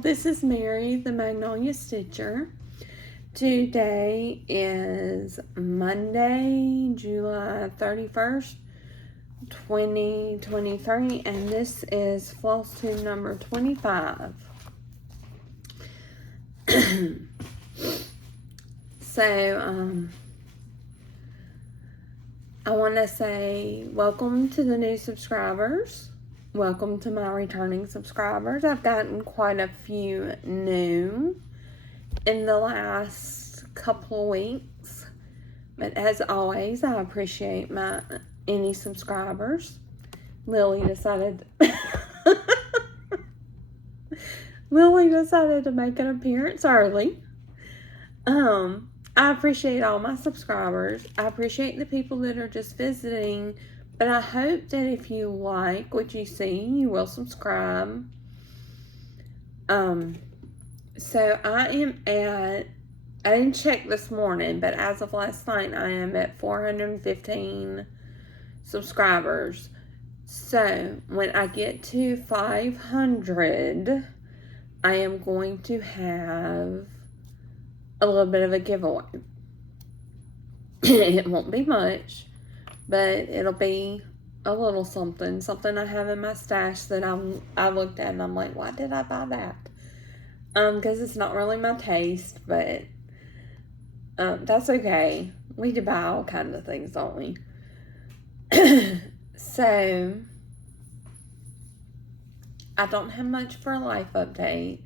This is Mary, the Magnolia Stitcher. Today is Monday, July 31st, 2023, and this is Flosstube number 25. I want to say welcome to the new subscribers. Welcome to my returning subscribers. I've gotten quite a few new in the last couple of weeks. But as always, I appreciate any subscribers. Lily decided to make an appearance early. I appreciate all my subscribers. I appreciate the people that are just visiting, but I hope that if you like what you see, you will subscribe. So I didn't check this morning, but as of last night, I am at 415 subscribers. So when I get to 500, I am going to have a little bit of a giveaway. It won't be much, but it'll be a little something I have in my stash that I looked at and I'm like, why did I buy that? Because it's not really my taste, but that's okay. We do buy all kinds of things, don't we? So I don't have much for a life update.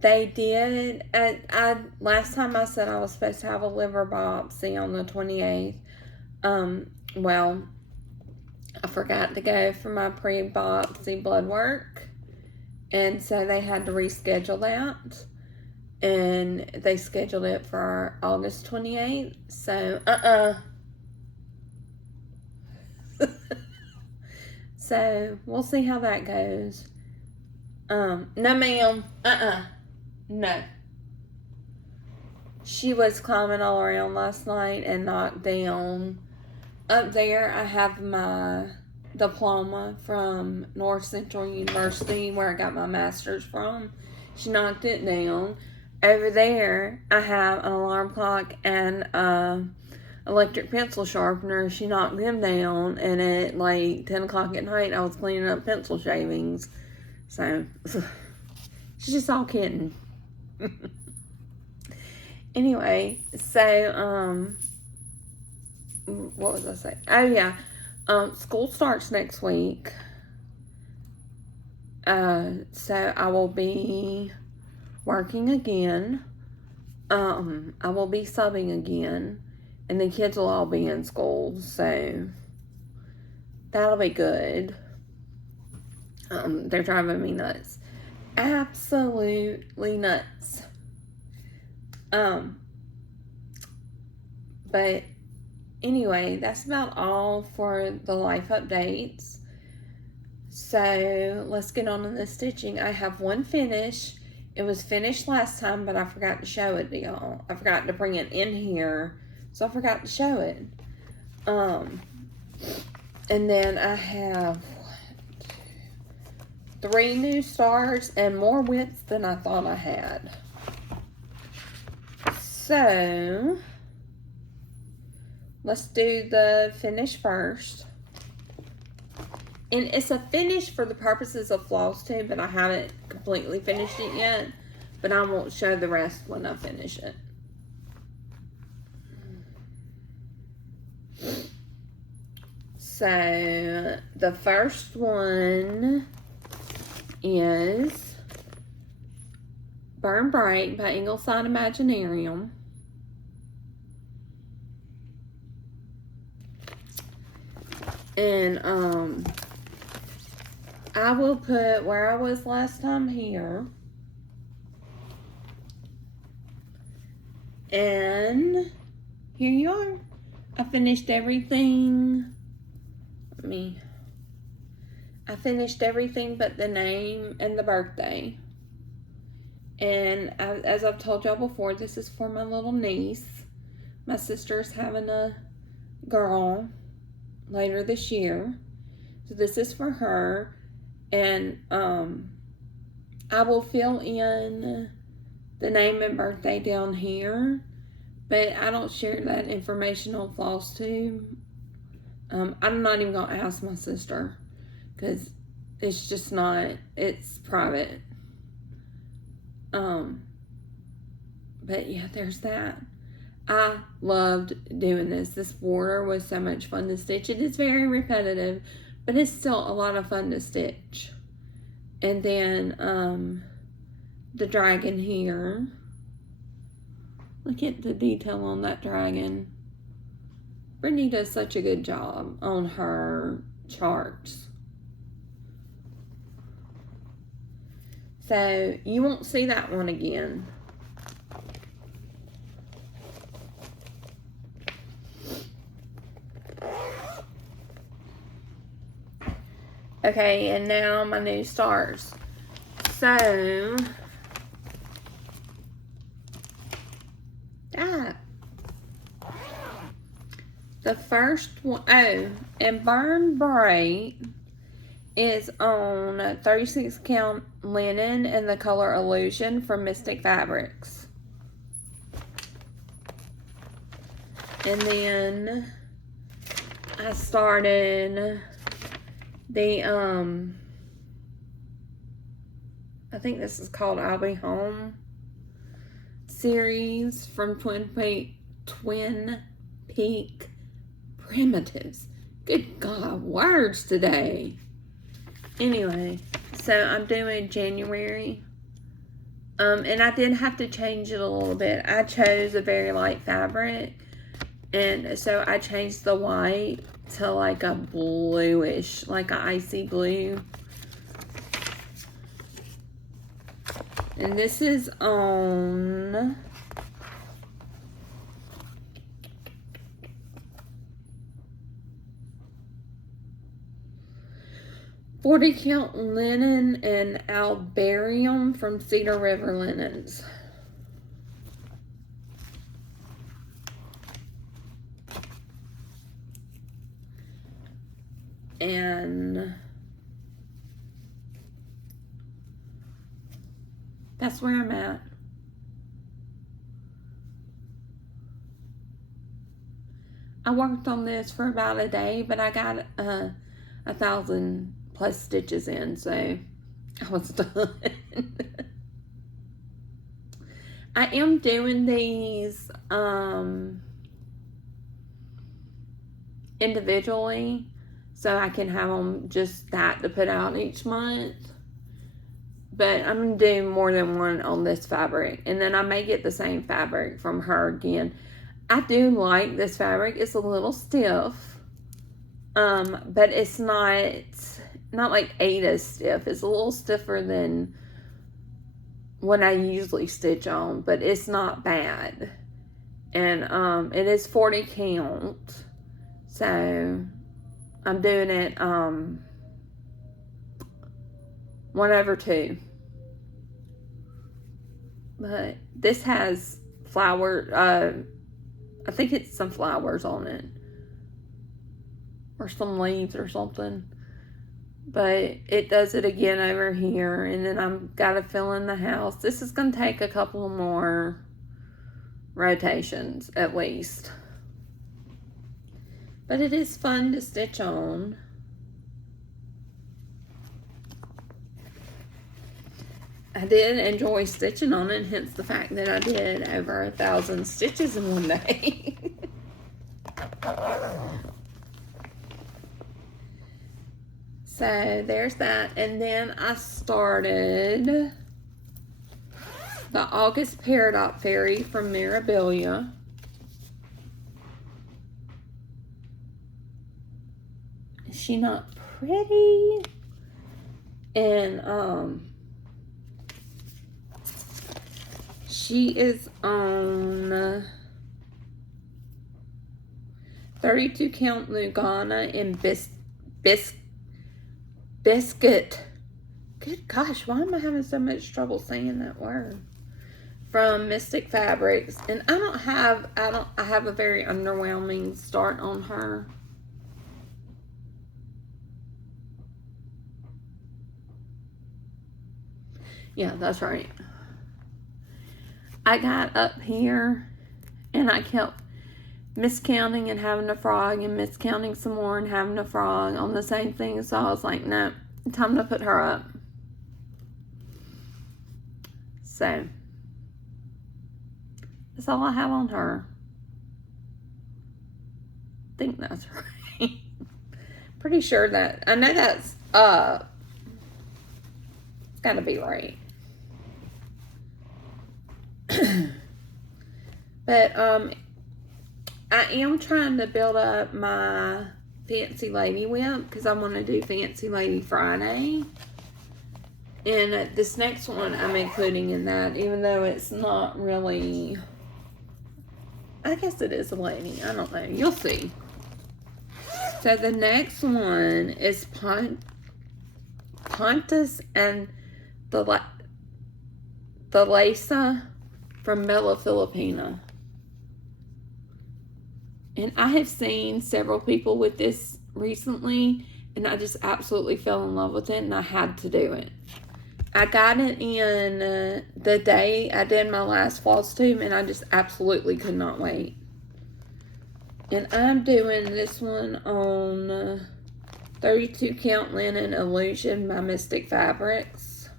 They did. Last time I said I was supposed to have a liver biopsy on the 28th. Well, I forgot to go for my pre-biopsy blood work, and so they had to reschedule that, and they scheduled it for August 28th. So, so we'll see how that goes. No, ma'am. No. She was climbing all around last night and knocked down. Up there, I have my diploma from North Central University, where I got my master's from. She knocked it down. Over there, I have an alarm clock and electric pencil sharpener. She knocked them down, and at like 10 o'clock at night, I was cleaning up pencil shavings. So, she's just all kidding. Anyway, so, what was I saying? Oh, yeah. School starts next week. So I will be working again. I will be subbing again. And the kids will all be in school. So that'll be good. They're driving me nuts. Absolutely nuts. But anyway, that's about all for the life updates. So let's get on to the stitching. I have one finish. It was finished last time, but I forgot to show it to y'all. I forgot to bring it in here, so I forgot to show it. And then I have 3 new stars and more widths than I thought I had. So let's do the finish first. And it's a finish for the purposes of Flosstube, but I haven't completely finished it yet. But I won't show the rest when I finish it. So the first one is Burn Bright by Ingleside Imaginarium. And I will put where I was last time here. And here you are. I finished everything. I finished everything but the name and the birthday. And as I've told y'all before, this is for my little niece. My sister's having a girl later this year. So this is for her. And I will fill in the name and birthday down here, but I don't share that information on Flosstube. I'm not even going to ask my sister because it's just not, it's private. But yeah, there's that. I loved doing this. This border was so much fun to stitch. It is very repetitive, but it's still a lot of fun to stitch. And then the dragon here. Look at the detail on that dragon. Brittany does such a good job on her charts. So you won't see that one again. Okay, and now my new stars. So, the first one, and Burn Bright is on 36 count linen in the color Illusion from Mystic Fabrics. And then I started the, I think this is called I'll Be Home series from Twin Peak Primitives. Good God, words today. Anyway, so I'm doing January. And I did have to change it a little bit. I chose a very light fabric. And so I changed the white to like a bluish, like an icy blue. And this is on .40 count linen and albarium from Cedar River Linens. And that's where I'm at. I worked on this for about a day, but I got 1,000 plus stitches in, so I was done. I am doing these individually, so I can have them just that to put out each month. But I'm going to do more than one on this fabric. And then I may get the same fabric from her again. I do like this fabric. It's a little stiff. But it's not like Ada stiff. It's a little stiffer than what I usually stitch on. But it's not bad. And it is 40 count. So I'm doing it 1/2. But this has flower, I think it's some flowers on it. Or some leaves or something. But it does it again over here. And then I've got to fill in the house. This is going to take a couple more rotations at least. But it is fun to stitch on. I did enjoy stitching on it, hence the fact that I did over 1,000 stitches in one day. So there's that. And then I started the August Peridot Fairy from Mirabilia. Is she not pretty? And she is on 32 count Lugana and biscuit. Good gosh, why am I having so much trouble saying that word? From Mystic Fabrics. And I have a very underwhelming start on her. Yeah, that's right. I got up here and I kept miscounting and having a frog and miscounting some more and having a frog on the same thing. So I was like, no, time to put her up. So that's all I have on her. I think that's right. Pretty sure that, I know that's up. It's gotta be right. But I am trying to build up my Fancy Lady whip because I want to do Fancy Lady Friday. And this next one I'm including in that, even though it's not really, I guess it is a lady. I don't know. You'll see. So the next one is Pontus and the Lisa from Bella Filipina. And I have seen several people with this recently, and I just absolutely fell in love with it, and I had to do it. I got it in the day I did my last Flosstube, and I just absolutely could not wait. And I'm doing this one on 32 Count Linen Illusion by Mystic Fabrics.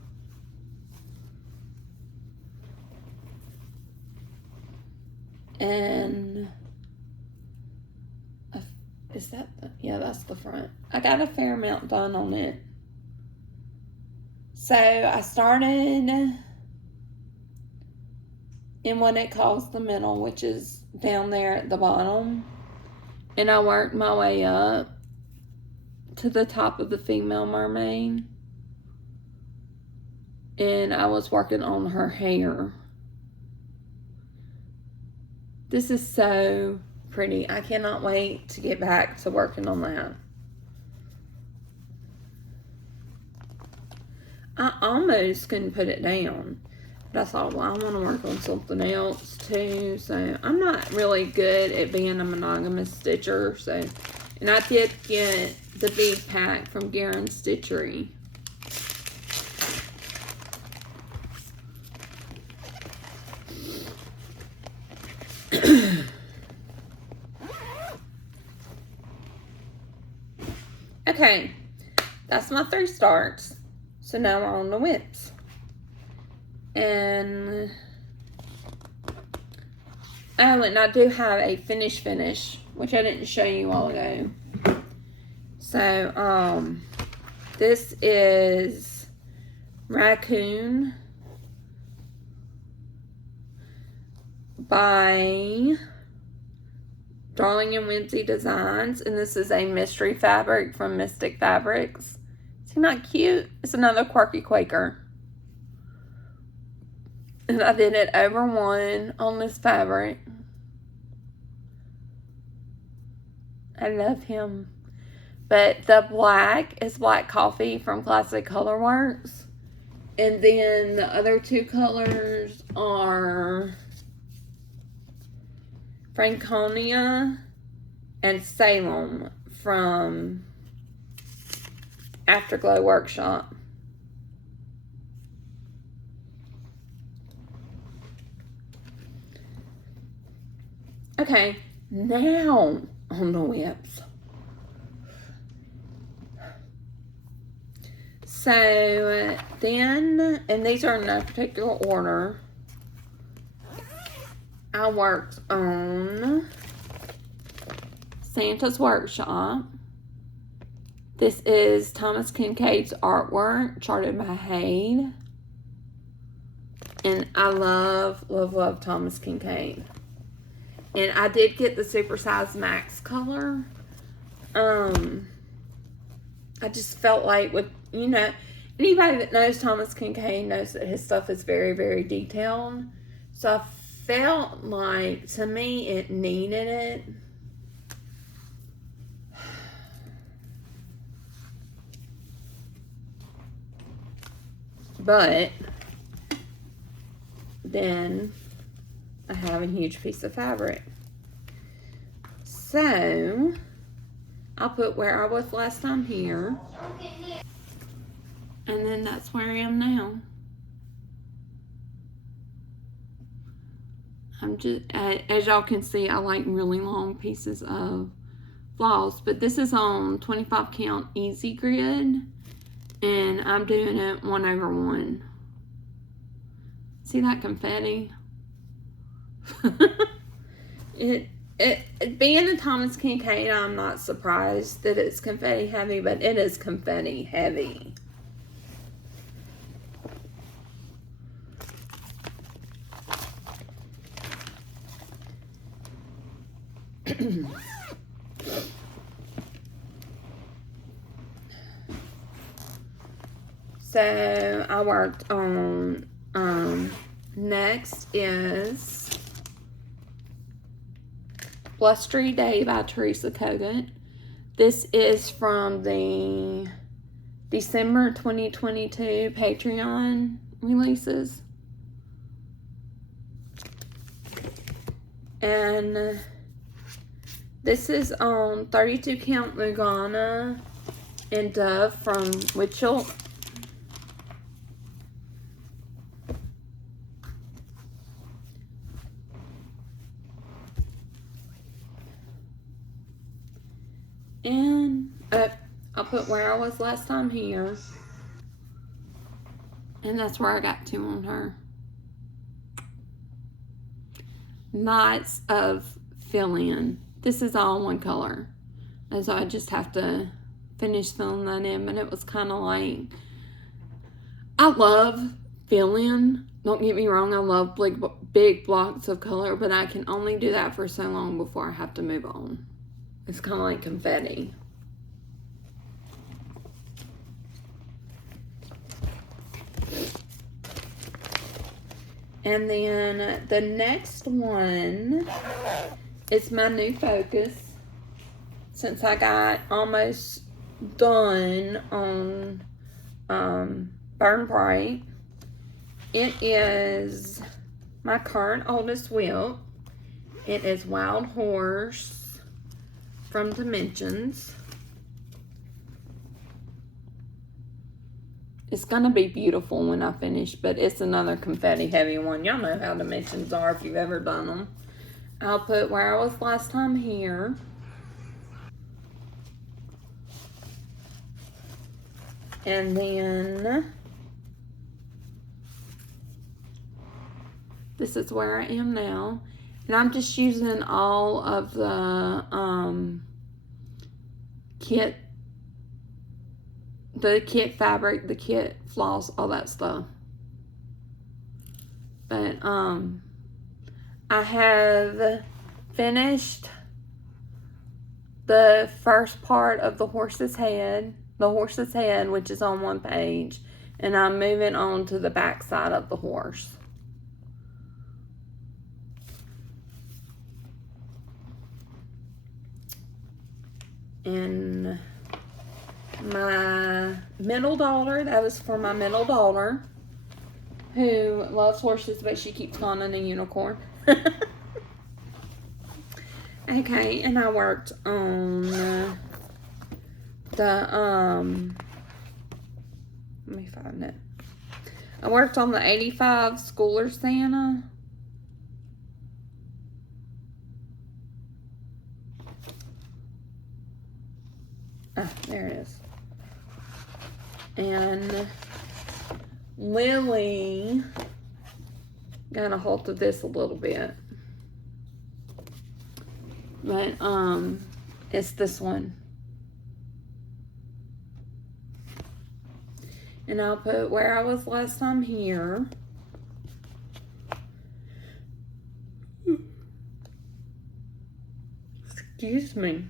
And is that yeah, that's the front. I got a fair amount done on it. So I started in what it calls the middle, which is down there at the bottom. And I worked my way up to the top of the female mermaid. And I was working on her hair. This is so pretty. I cannot wait to get back to working on that. I almost couldn't put it down, but I thought, well, I want to work on something else too. So I'm not really good at being a monogamous stitcher. So, and I did get the bead pack from Garen Stitchery. Okay, that's my 3 starts. So now we're on the whips. And I do have a finish, which I didn't show you all ago. So, this is Raccoon by Darling and Winsy Designs, and this is a mystery fabric from Mystic Fabrics. Is he not cute? It's another quirky Quaker. And I did it over 1 on this fabric. I love him. But the black is Black Coffee from Classic Colorworks. And then the other 2 colors are Franconia and Salem from Afterglow Workshop. Okay, now on the whips. So then, and these are in no particular order, I worked on Santa's Workshop. This is Thomas Kincaid's artwork, charted by Haid. And I love, love, love Thomas Kincaid. And I did get the Super Size Max color. I just felt like with, you know, anybody that knows Thomas Kincaid knows that his stuff is very, very detailed. So I felt like, to me, it needed it. But then I have a huge piece of fabric. So I'll put where I was last time here. And then that's where I am now. I'm just, as y'all can see, I like really long pieces of floss, but this is on 25 count easy grid, and I'm doing it 1/1. See that confetti? Being a Thomas Kincaid, I'm not surprised that it's confetti heavy, but it is confetti heavy. So I worked on, next is Blustery Day by Teresa Kogut. This is from the December 2022 Patreon releases. And this is on 32 count Lugana and Dove from Witchell. And I'll put where I was last time here. And that's where I got to on her. Knots of fill-in. This is all one color. And so I just have to finish filling that in. But it was kind of like, I love fill-in. Don't get me wrong, I love big blocks of color. But I can only do that for so long before I have to move on. It's kind of like confetti. And then the next one is my new focus. Since I got almost done on Burn Bright. It is my current oldest wheel. It is Wild Horse from Dimensions. It's gonna be beautiful when I finish, but it's another confetti heavy one. Y'all know how Dimensions are if you've ever done them. I'll put where I was last time here. And then this is where I am now. And I'm just using all of the kit fabric, the kit floss, all that stuff. But I have finished the first part of the horse's head, which is on one page, and I'm moving on to the back side of the horse. And my middle daughter, that was for my middle daughter, who loves horses, but she keeps calling it a unicorn. Okay, and I worked on let me find it. I worked on the 85 Schooler Santa. Ah, there it is. And Lily got a hold of this a little bit. But it's this one. And I'll put where I was last time here. Excuse me.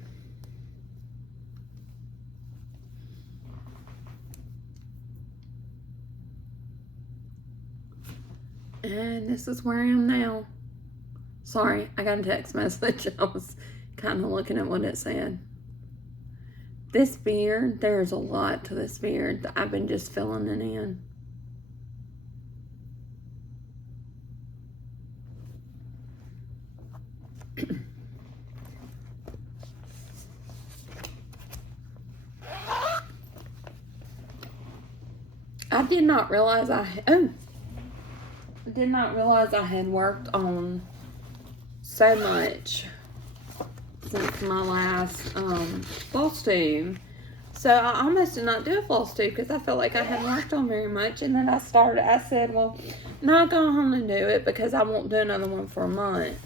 And this is where I am now. Sorry, I got a text message. I was kind of looking at what it said. This beard, there's a lot to this beard. I've been just filling it in. I did not realize I did not realize I had worked on so much since my last Flosstube. So I almost did not do a Flosstube because I felt like I hadn't worked on very much. And then I said, well, no, I'll go home and do it because I won't do another one for a month.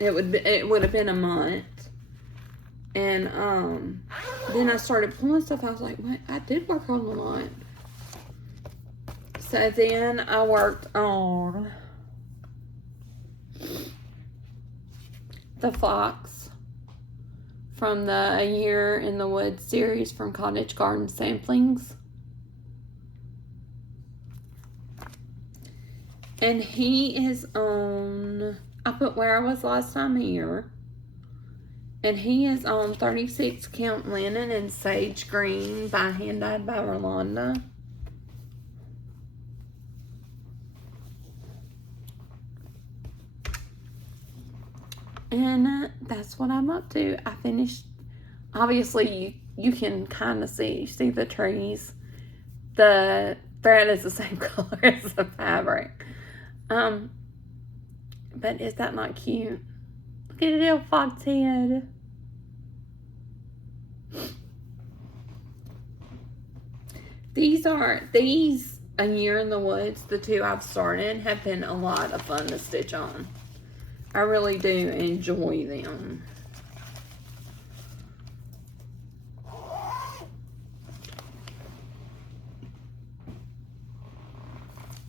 It would have been a month. And then I started pulling stuff. I was like, what? I did work on a lot. So then I worked on the fox from the A Year in the Woods series from Cottage Garden Samplings. And he is on, I put Where I Was Last Time Here. And he is on 36 Count Linen and Sage Green by Hand Dyed by Rolanda. And that's what I'm up to. I finished, obviously you can kind of see the trees. The thread is the same color as the fabric. But is that not cute? Look at the little fox head. These A Year in the Woods, the two I've started, have been a lot of fun to stitch on. I really do enjoy them.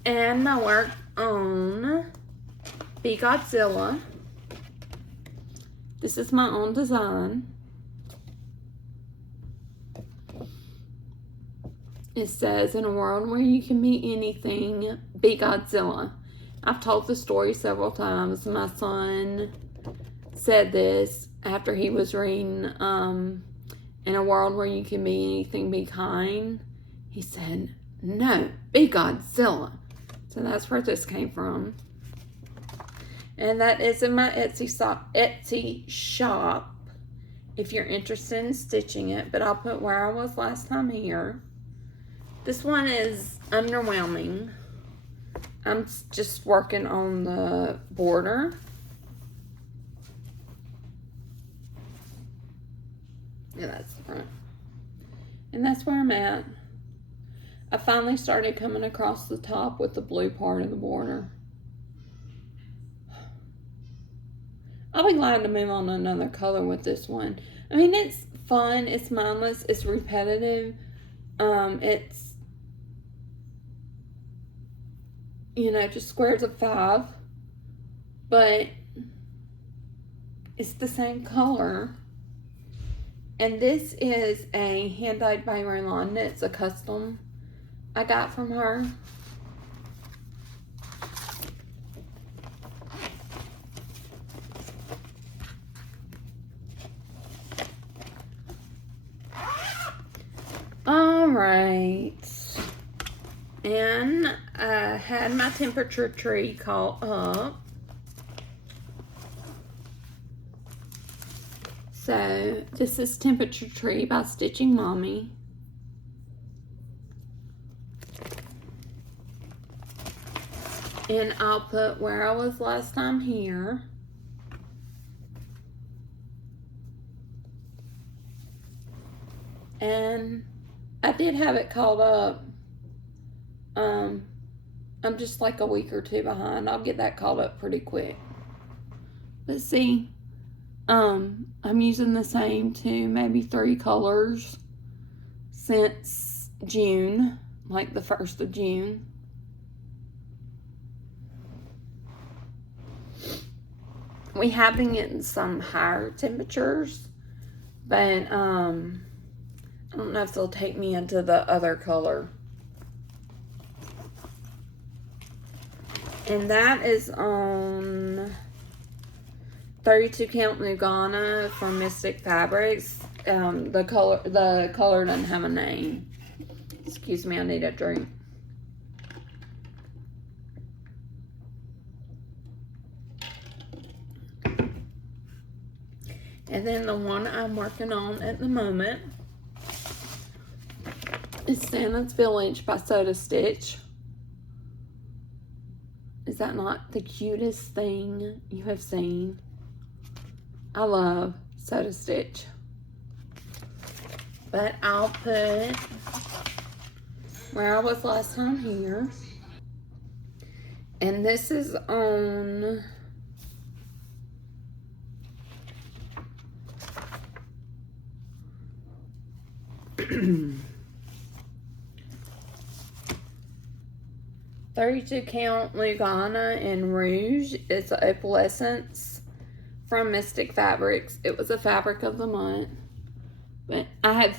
And I worked on Be Godzilla. This is my own design. It says, in a world where you can be anything, be Godzilla. I've told the story several times. My son said this after he was reading, in a world where you can be anything, be kind. He said, no, be Godzilla. So that's where this came from. And that is in my Etsy shop if you're interested in stitching it. But I'll put Where I Was Last Time Here. This one is underwhelming. I'm just working on the border. Yeah, that's the front. And that's where I'm at. I finally started coming across the top with the blue part of the border. I'll be glad to move on to another color with this one. I mean, it's fun. It's mindless. It's repetitive. It's, you know, just squares of 5. But it's the same color. And this is a Hand Dyed by Rolanda. It's a custom I got from her. Alright. And I had my temperature tree caught up. So this is Temperature Tree by Stitching Mommy. And I'll put Where I Was Last Time Here. And I did have it caught up. I'm just like a week or 2 behind. I'll get that caught up pretty quick. Let's see. I'm using the same 2, maybe 3 colors since June, like the 1st of June. We have been getting some higher temperatures, but I don't know if they'll take me into the other color. And that is on 32 Count Nugana from Mystic Fabrics. The color doesn't have a name. Excuse me, I need a drink. And then the one I'm working on at the moment is Santa's Village by Soda Stitch. Is that not the cutest thing you have seen? I love Sew to Stitch. But I'll put where I was last time here. And this is on .32 count Lugana in Rouge. It's an opalescence from Mystic Fabrics. It was a fabric of the month. But I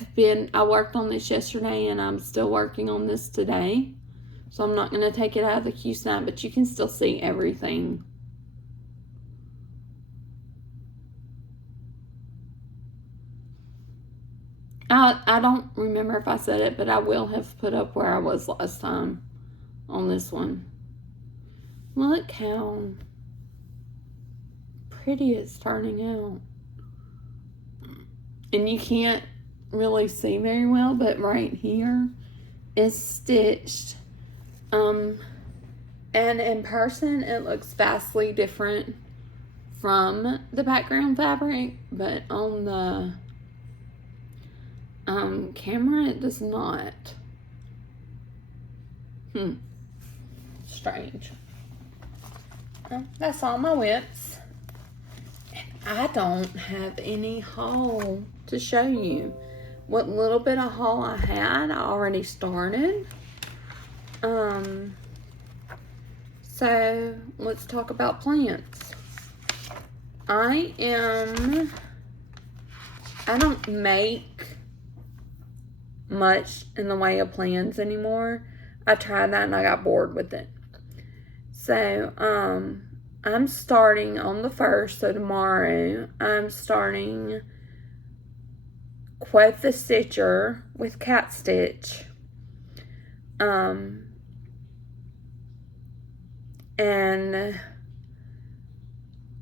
worked on this yesterday and I'm still working on this today. So I'm not going to take it out of the Q-snap, but you can still see everything. I don't remember if I said it, but I will have put up where I was last time on this one. Look how pretty it's turning out. And you can't really see very well, but right here is stitched. And in person, it looks vastly different from the background fabric, but on the camera, it does not. Strange. That's all my whips. And I don't have any haul to show you. What little bit of haul I had, I already started. So let's talk about plants. I don't make much in the way of plans anymore. I tried that and I got bored with it. So, I'm starting on the 1st, so tomorrow, I'm starting Quoth the Stitcher with Cat Stitch. And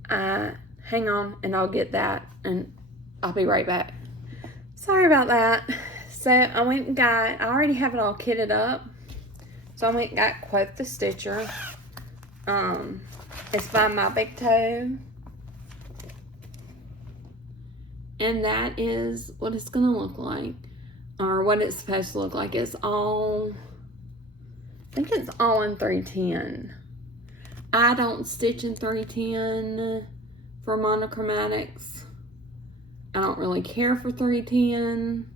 hang on and I'll get that and I'll be right back. Sorry about that. So I went and got, I already have it all kitted up. So I went and got Quoth the Stitcher. It's by My Big Toe. And that is what it's going to look like. Or what it's supposed to look like. It's all, I think it's all in 310. I don't stitch in 310 for monochromatics. I don't really care for 310.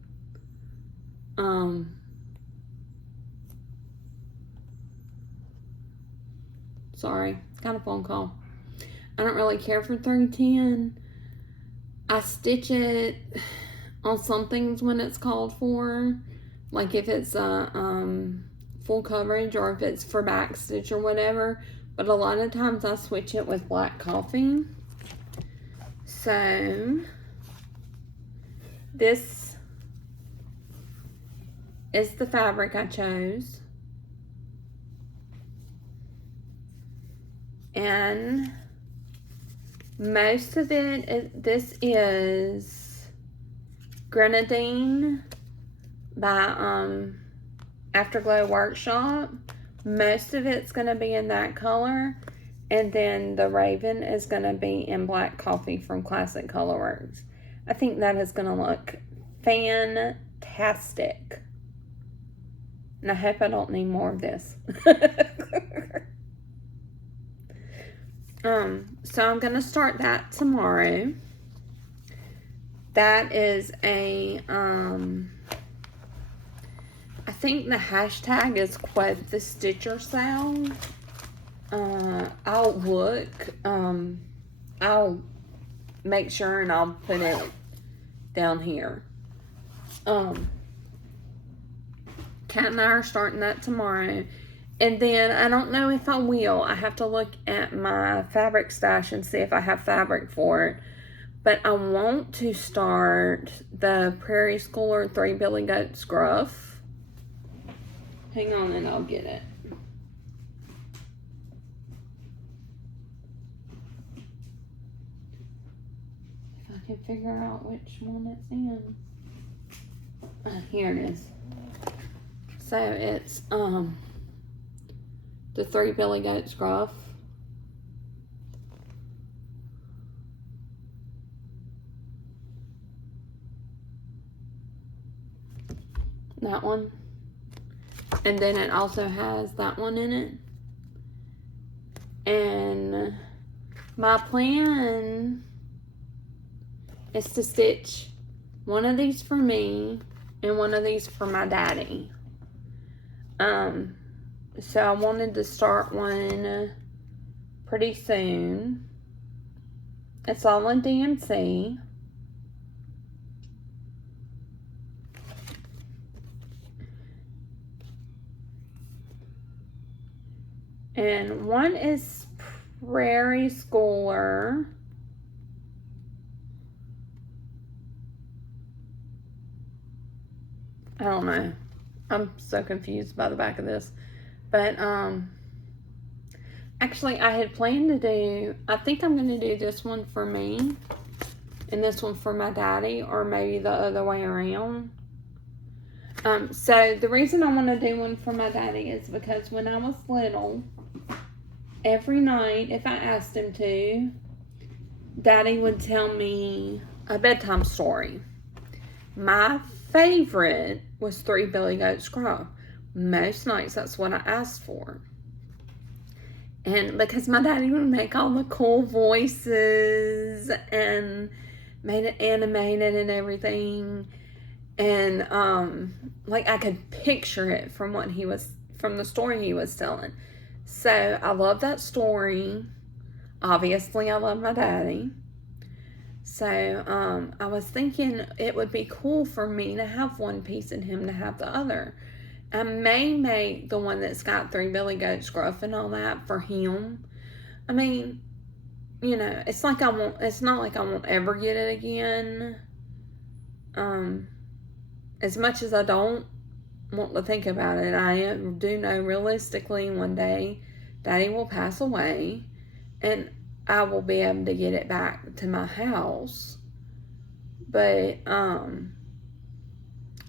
Sorry, got a phone call. I don't really care for 310. I stitch it on some things when it's called for. Like if it's full coverage or if it's for back stitch or whatever. But a lot of times I switch it with black coffee. So this is the fabric I chose. And most of it, this is Grenadine by Afterglow Workshop. Most of it's going to be in that color. And then the Raven is going to be in black coffee from Classic Colorworks. I think that is going to look fantastic. And I hope I don't need more of this. So I'm going to start that tomorrow. That is a, I think the hashtag is Quoth the Stitcher Sale. I'll look, I'll make sure and I'll put it down here. Kat and I are starting that tomorrow. And then, I don't know if I will. I have to look at my fabric stash and see if I have fabric for it. But I want to start the Prairie Schooler 3 Billy Goat Scruff. Hang on and I'll get it. If I can figure out which one it's in. Here it is. So, it's, the 3 Billy Goat Scruff. that one. And then it also has that one in it. And my plan is to stitch one of these for me and one of these for my daddy. So I wanted to start one pretty soon. It's all in DMC. And one is Prairie Schooler. I don't know. I'm so confused by the back of this. But, actually, I had planned to do, I think I'm going to do this one for me and this one for my daddy, or maybe the other way around. So the reason I want to do one for my daddy is because when I was little, every night, if I asked him to, Daddy would tell me a bedtime story. My favorite was Three Billy Goats Grow. Most nights, that's what I asked for. And because my daddy would make all the cool voices and made it animated and everything. And, like, I could picture it from the story he was telling. So, I love that story. Obviously, I love my daddy. So, I was thinking it would be cool for me to have one piece and him to have the other. I may make the one that's got Three Billy Goats Gruff and all that for him. I mean, you know, it's not like I won't ever get it again. As much as I don't want to think about it, I do know realistically one day Daddy will pass away and I will be able to get it back to my house. But I'm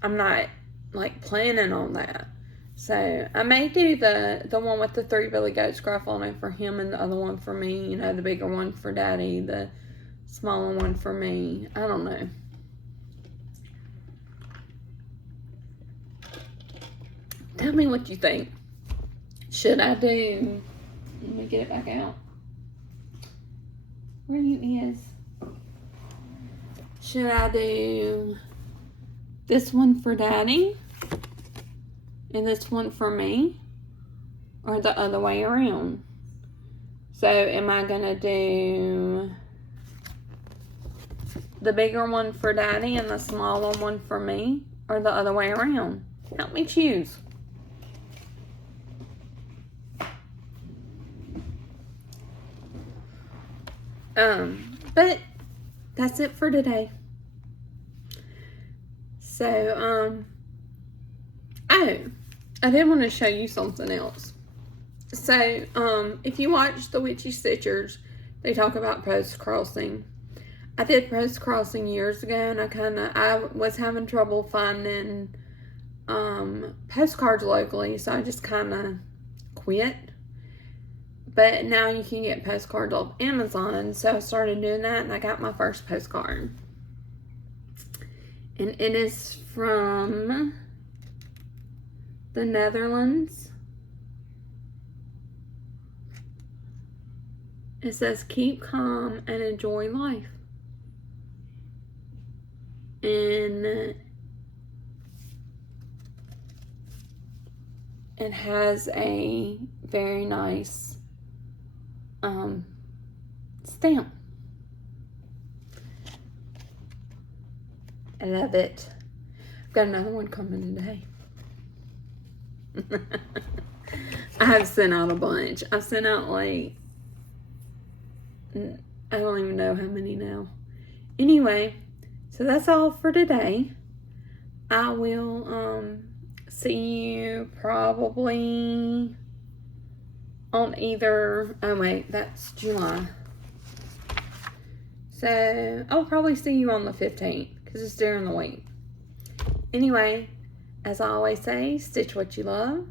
not like planning on that. So I may do the one with the Three Billy Goats Gruff on it for him and the other one for me. You know, the bigger one for Daddy, the smaller one for me. I don't know. Tell me what you think. Should I do... Let me get it back out. Where you is? Should I do this one for Daddy and this one for me, or the other way around? So am I gonna do the bigger one for Daddy and the smaller one for me, or the other way around? Help me choose. But that's it for today. So, oh, I did want to show you something else. So, if you watch the Witchy Stitchers, they talk about post-crossing. I did post-crossing years ago, and I was having trouble finding, postcards locally, so I just kind of quit. But now you can get postcards off Amazon, so I started doing that, and I got my first postcard. And it is from the Netherlands. It says, keep calm and enjoy life. And it has a very nice stamp. I love it. I've got another one coming today. I have sent out a bunch. I've sent out like, I don't even know how many now. Anyway, so that's all for today. I will see you probably on either, oh wait, that's July. So I'll probably see you on the 15th because it's during the week. Anyway, as I always say, stitch what you love,